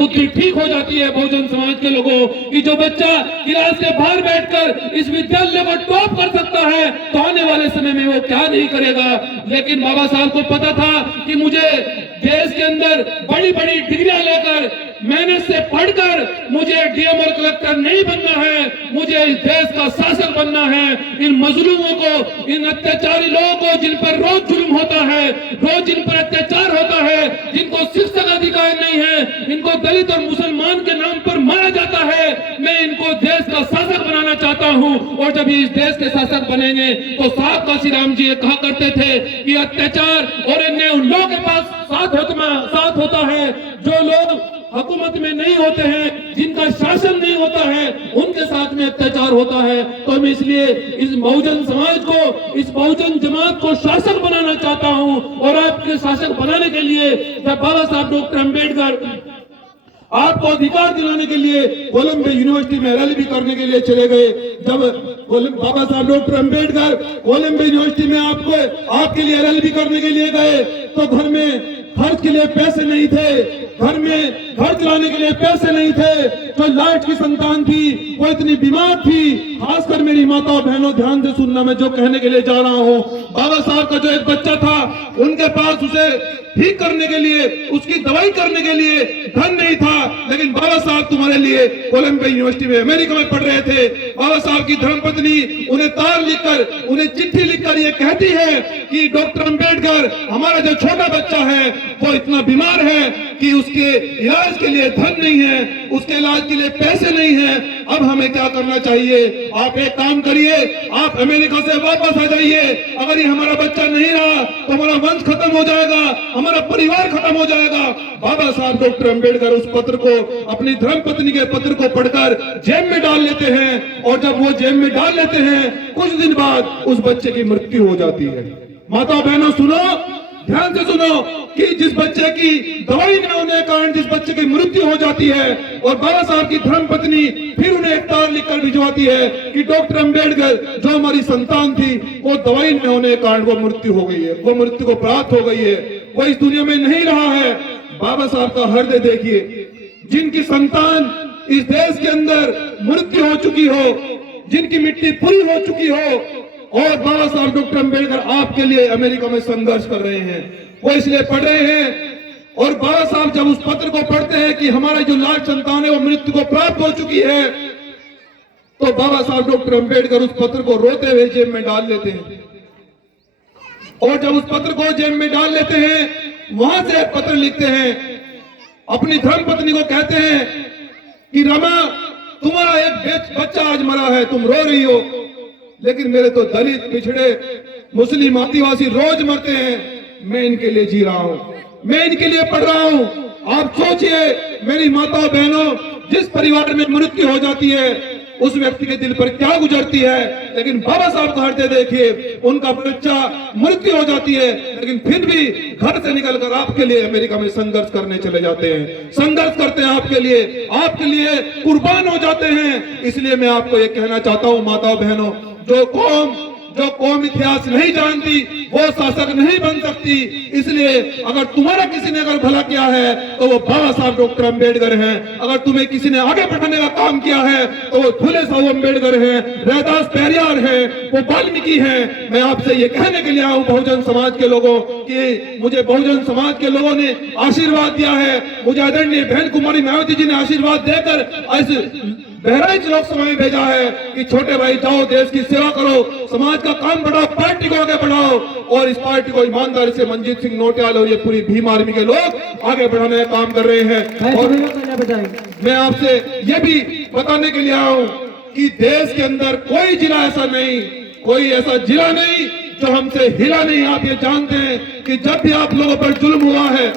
बुद्धि ठीक हो जाती है बहुजन समाज के लोगों की। जो बच्चा क्लास के बाहर बैठकर इस विद्यालय को टॉप कर सकता है तो आने वाले समय में वो क्या नहीं करेगा। लेकिन बाबा साहब को पता था कि मुझे देश के अंदर बड़ी बड़ी डिग्रियां लेकर मेहनत से पढ़कर मुझे डीएम और कलेक्टर नहीं बनना है, मुझे इस देश का शासक बनना है। इन मजलूमों को, इन अत्याचारी लोगों को जिन पर रोज जुल्म होता है, रोज जिन पर अत्याचार होता है, जिनको शिक्षा का अधिकार नहीं है, इनको दलित और मुसलमान के नाम पर मारा जाता है, मैं इनको देश का शासक बनाना चाहता हूं। और जब इस देश के शासक बनेंगे तो साहब काशीराम जी ये कहा करते थे कि अत्याचार और अन्य उन लोगों के पास साथ होता है जो लोग हुकूमत में नहीं होते हैं, जिनका शासन नहीं होता है, उनके साथ में अत्याचार होता है। तो मैं इसलिए इस बहुजन समाज को, इस बहुजन जमात को शासक बनाना चाहता हूं। और आपके शासक बनाने के लिए जब बाबा साहब डॉक्टर अम्बेडकर आपको अधिकार दिलाने के लिए कोलंबिया यूनिवर्सिटी में एलएलबी करने के लिए चले गए, जब बाबा साहब डॉक्टर अम्बेडकर कोलंबिया यूनिवर्सिटी में आपके लिए एलएलबी करने के लिए गए तो घर में खर्च के लिए पैसे नहीं थे, घर में घर चलाने के लिए पैसे नहीं थे। जो लाइट की संतान थी वो इतनी बीमार थी। खासकर मेरी माता और बहनों ध्यान से सुनना, मैं जो कहने के लिए जा रहा हूँ, बाबा साहब का जो एक बच्चा था उनके पास उसे ठीक करने के लिए, उसकी दवाई करने के लिए धन नहीं था, लेकिन बाबा साहब तुम्हारे लिए कोलंबिया यूनिवर्सिटी में अमेरिका में पढ़ रहे थे। बाबा साहब की धर्मपत्नी उन्हें तार लिखकर, उन्हें चिट्ठी लिखकर ये कहती है कि डॉक्टर अम्बेडकर, हमारा जो छोटा बच्चा है वो इतना बीमार है कि उसके इलाज के लिए धन नहीं है, उसके इलाज के लिए पैसे नहीं है। अब हमें क्या करना चाहिए? आप एक काम करिए, आप अमेरिका से वापस आ जाइए। अगर ये हमारा बच्चा नहीं रहा तो हमारा वंश खत्म हो जाएगा, हमारा परिवार खत्म हो जाएगा। बाबा साहब डॉक्टर अम्बेडकर उस पत्र को, अपनी धर्मपत्नी के पत्र को पढ़कर जेब में डाल लेते हैं। और जब वो जेब में डाल लेते हैं, कुछ दिन बाद उस बच्चे की मृत्यु हो जाती है। माता बहनों सुनो, ध्यान से सुनो कि जिस बच्चे की दवाई न होने के कारण जिस बच्चे की मृत्यु हो जाती है, और बाबा साहब की धर्मपत्नी फिर उन्हें एक तार लिखकर भिजवाती है कि डॉक्टर अम्बेडकर, जो हमारी संतान थी वो दवाई न होने के कारण वो मृत्यु हो गई है, वो मृत्यु को प्राप्त हो गई है, वो इस दुनिया में नहीं रहा है। बाबा साहब का हृदय देखिए, जिनकी संतान इस देश के अंदर मृत्यु हो चुकी हो, जिनकी मिट्टी पूरी हो चुकी हो, और बाबा साहब डॉक्टर अम्बेडकर आपके लिए अमेरिका में संघर्ष कर रहे हैं, वो इसलिए पढ़ रहे हैं। और बाबा साहब जब उस पत्र को पढ़ते हैं कि हमारी जो लाल संतान है वो मृत्यु को प्राप्त हो चुकी है, तो बाबा साहब डॉक्टर अम्बेडकर उस पत्र को रोते हुए जेब में डाल लेते हैं। और जब उस पत्र को जेब में डाल लेते हैं, वहां से एक पत्र लिखते हैं, अपनी धर्मपत्नी को कहते हैं कि रमा, तुम्हारा एक बच्चा आज मरा है, तुम रो रही हो, लेकिन मेरे तो दलित, पिछड़े, मुस्लिम, आदिवासी रोज मरते हैं, मैं इनके लिए जी रहा हूं, मैं इनके लिए पढ़ रहा हूं। आप सोचिए मेरी माता बहनों, जिस परिवार में मृत्यु हो जाती है उस व्यक्ति के दिल पर क्या गुजरती है। लेकिन बाबा साहब का हृदय देखिए, उनका बच्चा मृत्यु हो जाती है, लेकिन फिर भी घर से निकलकर आपके लिए अमेरिका में संघर्ष करने चले जाते हैं, संघर्ष करते हैं आपके लिए कुर्बान हो जाते हैं। इसलिए मैं आपको ये कहना चाहता हूँ माता बहनों, जो कौम इतिहास नहीं जानती वो शासक नहीं बन सकती। इसलिए अगर तुम्हारा किसी ने अगर भला किया है तो वो बाबा साहब डॉक्टर अम्बेडकर हैं। अगर तुम्हें किसी ने आगे बढ़ाने का काम किया है तो वो फुले साहब अम्बेडकर हैं, रैदास पेरियार हैं, वो वाल्मीकि हैं। मैं आपसे ये कहने के लिए आया हूँ बहुजन समाज के लोगों कि मुझे बहुजन समाज के लोगों ने आशीर्वाद दिया है, मुझे आदरणीय बहन कुमारी मायावती जी ने आशीर्वाद देकर बहराइच लोकसभा में भेजा है कि छोटे भाई जाओ, देश की सेवा करो, समाज का काम बढ़ाओ, पार्टी को आगे बढ़ाओ। और इस पार्टी को ईमानदारी से मंजीत सिंह नोटियाल और ये पूरी भीम आर्मी के लोग आगे बढ़ाने का काम कर रहे हैं। और मैं आपसे ये भी बताने के लिए आया हूँ कि देश के अंदर कोई जिला ऐसा नहीं, कोई ऐसा जिला नहीं जो हमसे हिला नहीं। आप ये जानते हैं कि जब भी आप लोगों पर जुल्म हुआ है,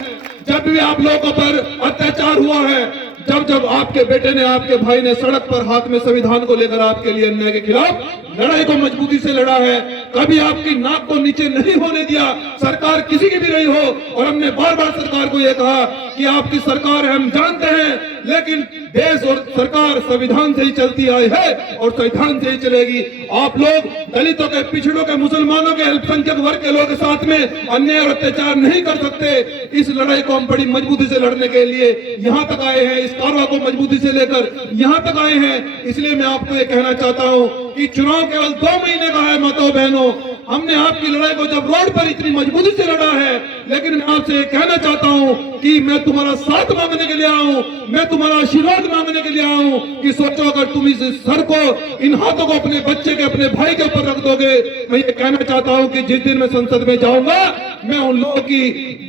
जब भी आप लोगों पर अत्याचार हुआ है, जब आपके बेटे ने, आपके भाई ने सड़क पर हाथ में संविधान को लेकर आपके लिए अन्याय के खिलाफ लड़ाई को मजबूती से लड़ा है, कभी आपकी नाक को नीचे नहीं होने दिया, सरकार किसी की भी रही हो। और हमने बार बार सरकार को यह कहा कि आपकी सरकार है, हम जानते हैं लेकिन देश और सरकार संविधान से ही चलती आई है और संविधान से ही चलेगी। आप लोग दलितों के, पिछड़ों के, मुसलमानों के, अल्पसंख्यक वर्ग के लोगों के साथ में अन्याय और अत्याचार नहीं कर सकते। इस लड़ाई को हम बड़ी मजबूती से लड़ने के लिए यहाँ तक आए हैं, इस कारवां को मजबूती से लेकर यहाँ तक आए हैं। इसलिए मैं आपको ये कहना चाहता हूँ कि चुनाव केवल 2 महीने का है। माताओं बहनों, हमने आपकी लड़ाई को जब रोड पर इतनी मजबूती से लड़ा है, लेकिन मैं आपसे कहना चाहता हूं कि मैं तुम्हारा साथ मांगने के लिए आया हूं, मैं तुम्हारा आशीर्वाद मांगने के लिए आया हूं कि सोचो अगर तुम इस सर को, इन हाथों को अपने बच्चे के, अपने भाई के ऊपर रख दोगे। मैं ये कहना चाहता हूं कि जिस दिन मैं संसद में जाऊंगा, मैं उन लोगों की,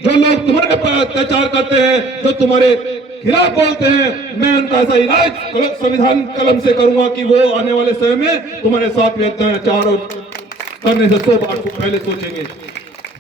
जो लोग तुम्हारे पर अत्याचार करते हैं, जो तुम्हारे खिलाफ बोलते हैं, मैं उनका ऐसा इलाज संविधान कलम से करूंगा कि वो आने वाले समय में तुम्हारे साथ में अत्याचार और करने से 100 बार पहले सोचेंगे।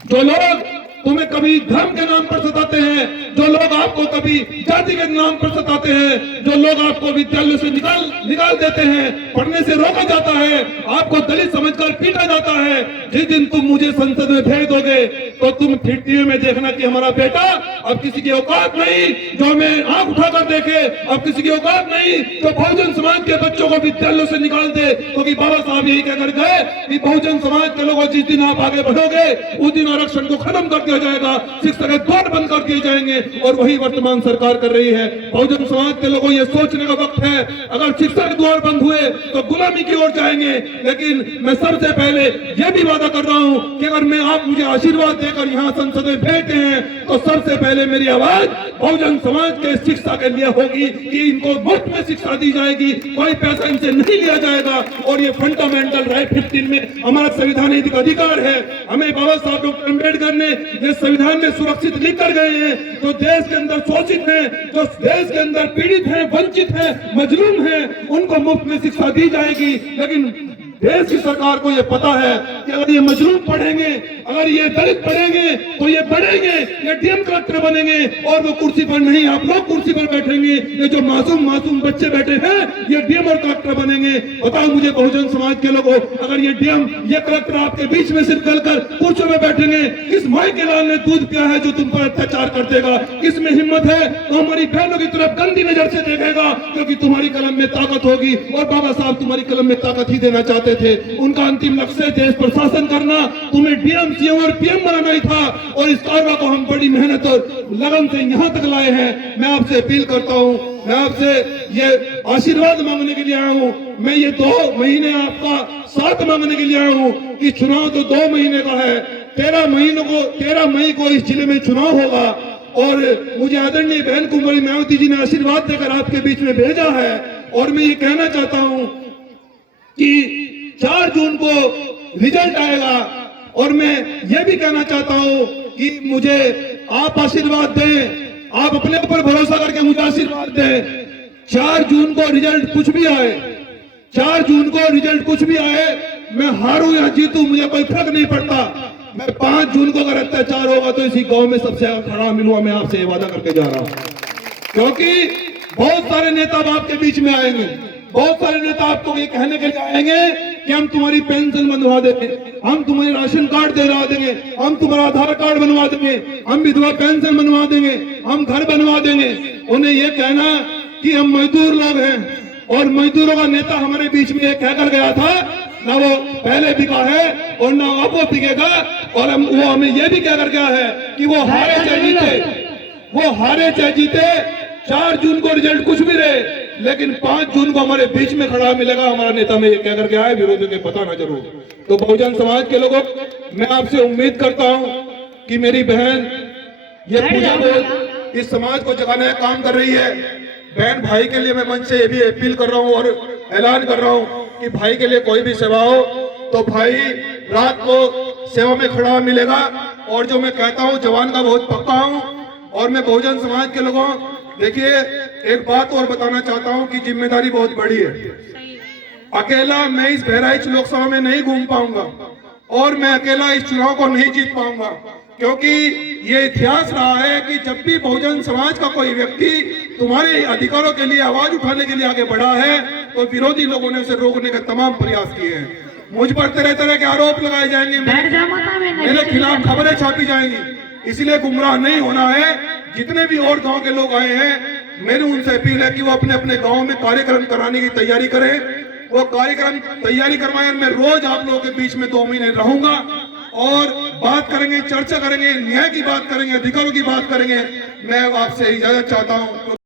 जो लोग तुम्हें कभी धर्म के नाम पर सताते हैं, जो लोग आपको कभी जाति के नाम पर सताते हैं, जो लोग आपको विद्यालय से निकाल देते हैं, पढ़ने से रोका जाता है, आपको दलित समझकर पीटा जाता है, जिस दिन तुम मुझे संसद में भेज दोगे तो तुम फिर टीवी में देखना कि हमारा बेटा अब किसी की औकात नहीं जो हमें आंख उठाकर देखे, अब किसी की औकात नहीं जो बहुजन समाज के बच्चों को विद्यालयों से निकाल दे। क्योंकि बाबा साहब यही कहकर गए कि बहुजन समाज के लोगों, जिस दिन आप आगे बढ़ोगे उस दिन आरक्षण को खत्म कर दिया जाएगा, शिक्षा के द्वार बंद कर दिए जाएंगे, और वही वर्तमान सरकार कर रही है। बहुजन समाज के लोगों ये सोचने का वक्त है, अगर शिक्षा के द्वार बंद हुए तो गुलामी की ओर जाएंगे। लेकिन मैं सबसे पहले यह भी वादा कर रहा हूं कि अगर मैं आप मुझे आशीर्वाद देकर यहाँ संसद में भेजते हैं तो सबसे पहले मेरी आवाज बहुजन समाज के शिक्षा के लिए होगी कि इनको मुफ्त में शिक्षा दी जाएगी, कोई पैसा इनसे नहीं लिया जाएगा। और ये फंडामेंटल राइट 15 में हमारा संवैधानिक अधिकार है। हमें बाबा साहब डॉक्टर अम्बेडकर ने ये संविधान में सुरक्षित लिख कर गए हैं। जो देश के अंदर शोषित हैं, जो देश के अंदर पीड़ित हैं, वंचित हैं, मजलूम हैं, उनको मुफ्त में शिक्षा दी जाएगी। लेकिन देश की सरकार को ये पता है कि अगर ये मजलूम पढ़ेंगे, अगर ये दलित पढ़ेंगे तो ये बढ़ेंगे, ये डीएम कलेक्टर बनेंगे और वो कुर्सी पर नहीं, आप लोग कुर्सी पर बैठेंगे। ये जो मासूम बच्चे बैठे हैं ये डीएम और कलेक्टर बनेंगे। बताओ मुझे बहुजन समाज के लोगों, अगर ये डीएम, ये कलेक्टर आपके बीच में सिर्फ कर कुर्सियों में बैठेंगे, किस माई के लाल ने दूध पिया है जो तुम पर अत्याचार कर देगा? किस में हिम्मत है तो हमारी बहनों की तरफ गंदी नजर से देखेगा? क्योंकि तुम्हारी कलम में ताकत होगी और बाबा साहब तुम्हारी कलम में ताकत ही देना चाहते थे। उनका अंतिम लक्ष्य देश पर शासन करना, तुम्हें डीएम, सीएम और पीएम बनाना ही था। और इस कारवां को हम बड़ी मेहनत और लगन से यहाँ तक लाए हैं। मैं आपसे अपील करता हूँ, मैं आपसे ये आशीर्वाद मांगने के लिए आया हूँ, मैं ये 2 महीने आपका साथ मांगने के लिए आया हूँ कि चुनाव तो 2 महीने का है। 13 मई को इस जिले में चुनाव होगा और मुझे आदरणीय बहन कुमारी मायावती जी ने आशीर्वाद देकर आपके बीच में भेजा है। और मैं ये कहना चाहता हूँ कि 4 जून को रिजल्ट आएगा और मैं ये भी कहना चाहता हूं कि मुझे आप आशीर्वाद दें, आप अपने ऊपर भरोसा करके मुझे आशीर्वाद दें। 4 जून को रिजल्ट कुछ भी आए, 4 जून को रिजल्ट कुछ भी आए, मैं हारूं या जीतूं मुझे कोई फर्क नहीं पड़ता। मैं 5 जून को अगर अत्याचार होगा तो इसी गांव में सबसे खड़ा मिलूंगा। मैं आपसे ये वादा करके जा रहा हूं, क्योंकि बहुत सारे नेता आपके बीच में आएंगे, बहुत सारे नेता आपको ये कहने के लिए आएंगे कि हम तुम्हारी पेंशन बनवा देंगे, हम तुम्हारे राशन कार्ड दिला देंगे, हम तुम्हारा आधार कार्ड बनवा देंगे, हम विधवा पेंशन बनवा देंगे, हम घर बनवा देंगे। उन्हें ये कहना कि हम मजदूर लोग हैं और मजदूरों का नेता हमारे बीच में ये कहकर गया था, ना वो पहले बिका है और ना अब वो बिकेगा। और वो हमें ये भी कहकर गया है कि वो हारे चाहे जीते, वो हारे चाहे जीते, 4 जून को रिजल्ट कुछ भी रहे, लेकिन 5 जून को हमारे बीच में खड़ा मिलेगा हमारा नेता। में ये कहकर के आए, विरोधियों के पता ना जरूर। तो बहुजन समाज के लोगों, मैं आपसे उम्मीद करता हूं कि मेरी बहन ये पूजा बोल इस समाज को जगाने का काम कर रही है। बहन भाई के लिए मैं मंच से ये भी अपील कर रहा हूं और ऐलान कर रहा हूं कि भाई के लिए कोई भी सेवा हो तो भाई रात को सेवा में खड़ा मिलेगा। और जो मैं कहता हूं, जवान का बहुत पक्का हूं। और मैं बहुजन समाज के लोगों, देखिए एक बात और बताना चाहता हूं कि जिम्मेदारी बहुत बड़ी है। अकेला मैं इस बहराइच लोकसभा में नहीं घूम पाऊंगा और मैं अकेला इस चुनाव को नहीं जीत पाऊंगा, क्योंकि ये इतिहास रहा है कि जब भी बहुजन समाज का कोई व्यक्ति तुम्हारे अधिकारों के लिए आवाज उठाने के लिए आगे बढ़ा है तो विरोधी लोगों ने उसे रोकने का तमाम प्रयास किए हैं। मुझ पर तरह तरह के आरोप लगाए जाएंगे, मेरे खिलाफ खबरें छापी जाएंगी। इसलिए गुमराह नहीं होना है। जितने भी और गांव के लोग आए हैं मेरी उनसे अपील है कि वो अपने अपने गांव में कार्यक्रम कराने की तैयारी करें, वो कार्यक्रम तैयारी करवाएं। मैं रोज आप लोगों के बीच में 2 महीने रहूंगा और बात करेंगे, चर्चा करेंगे, न्याय की बात करेंगे, अधिकारों की बात करेंगे। मैं आपसे इजाजत चाहता हूं।